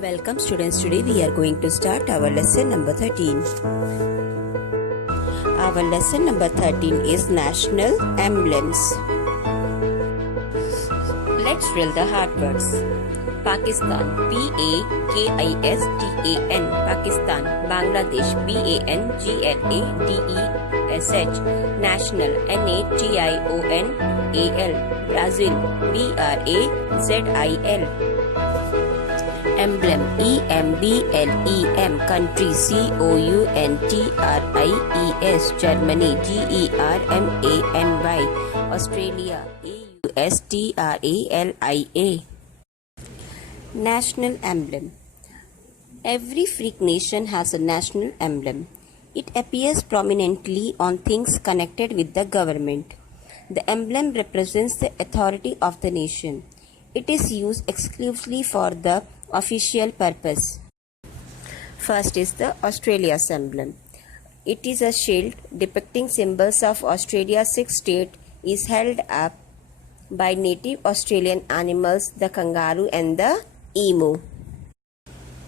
Welcome students, today we are going to start our lesson number 13. Our lesson number 13 is National Emblems. Let's drill the hard words. Pakistan, P-A-K-I-S-T-A-N, Pakistan. Bangladesh, B-A-N-G-L-A-D-E-S-H, National, N-A-T-I-O-N-A-L, Brazil, B-R-A-Z-I-L. Emblem, E-M-B-L-E-M, Country, C-O-U-N-T-R-I-E-S, Germany, G-E-R-M-A-N-Y, Australia, A-U-S-T-R-A-L-I-A. National Emblem. Every Freak nation has a national emblem. It appears prominently on things connected with the government. The emblem represents the authority of the nation. It is used exclusively for the official purpose. First is the Australia's emblem. It is a shield depicting symbols of Australia's 6 states, is held up by native Australian animals, the kangaroo and the emu.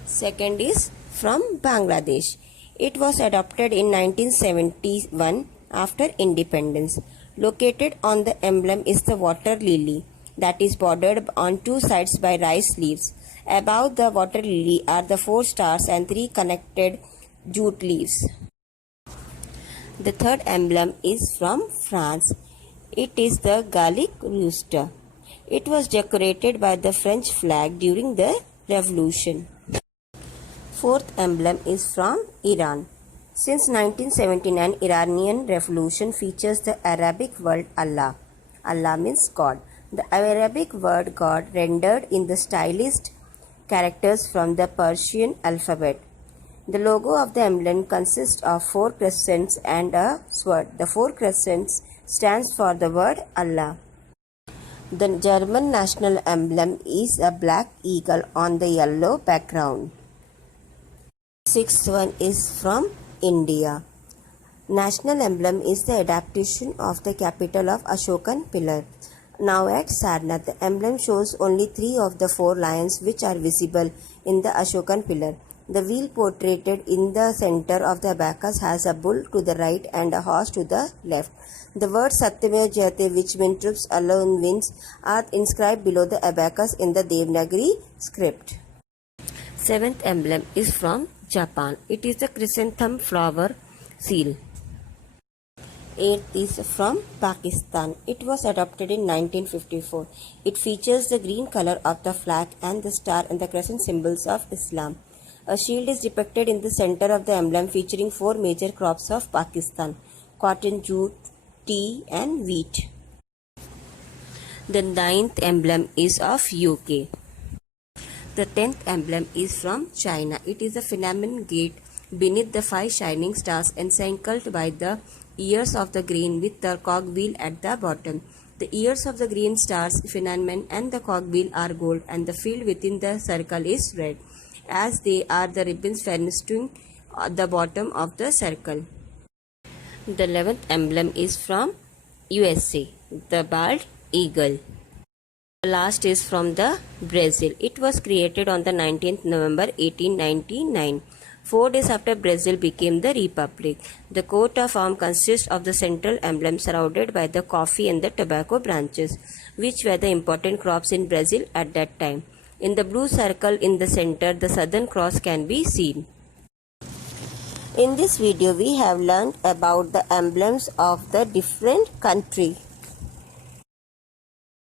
Second is from Bangladesh. It was adopted in 1971 after independence. Located on the emblem is the water lily that is bordered on 2 sides by rice leaves. Above the water lily are the 4 stars and 3 connected jute leaves. The third emblem is from France. It is the Gallic rooster. It was decorated by the French flag during the Revolution. Fourth emblem is from Iran. Since 1979, Iranian Revolution features the Arabic word Allah. Allah means God. The Arabic word God rendered in the stylized characters from the Persian alphabet. The logo of the emblem consists of 4 crescents and a sword. The 4 crescents stands for the word Allah. The German national emblem is a black eagle on the yellow background. Sixth one is from India. National emblem is the adaptation of the capital of Ashokan pillar. Now at Sarnath, the emblem shows only 3 of the 4 lions which are visible in the Ashokan pillar. The wheel portrayed in the center of the abacus has a bull to the right and a horse to the left. The word Satyamev Jayate, which means troops alone wins, are inscribed below the abacus in the Devanagari script. Seventh emblem is from Japan. It is the chrysanthemum flower seal. Eighth is from Pakistan. It was adopted in 1954. It features the green color of the flag and the star and the crescent symbols of Islam. A shield is depicted in the center of the emblem featuring 4 major crops of Pakistan: cotton, jute, tea and wheat. The 9th emblem is of UK. The 10th emblem is from China. It is a phenomenon gate beneath the 5 shining stars encircled by the ears of the grain with the cogwheel at the bottom. The ears of the green stars, phenomenon and the cogwheel are gold and the field within the circle is red, as they are the ribbons festoning the bottom of the circle. The 11th emblem is from USA, the bald eagle. The last is from the Brazil. It was created on the 19th November 1899. 4 days after Brazil became the republic. The coat of arms consists of the central emblem surrounded by the coffee and the tobacco branches, which were the important crops in Brazil at that time. In the blue circle in the center, the Southern Cross can be seen. In this video, we have learned about the emblems of the different countries.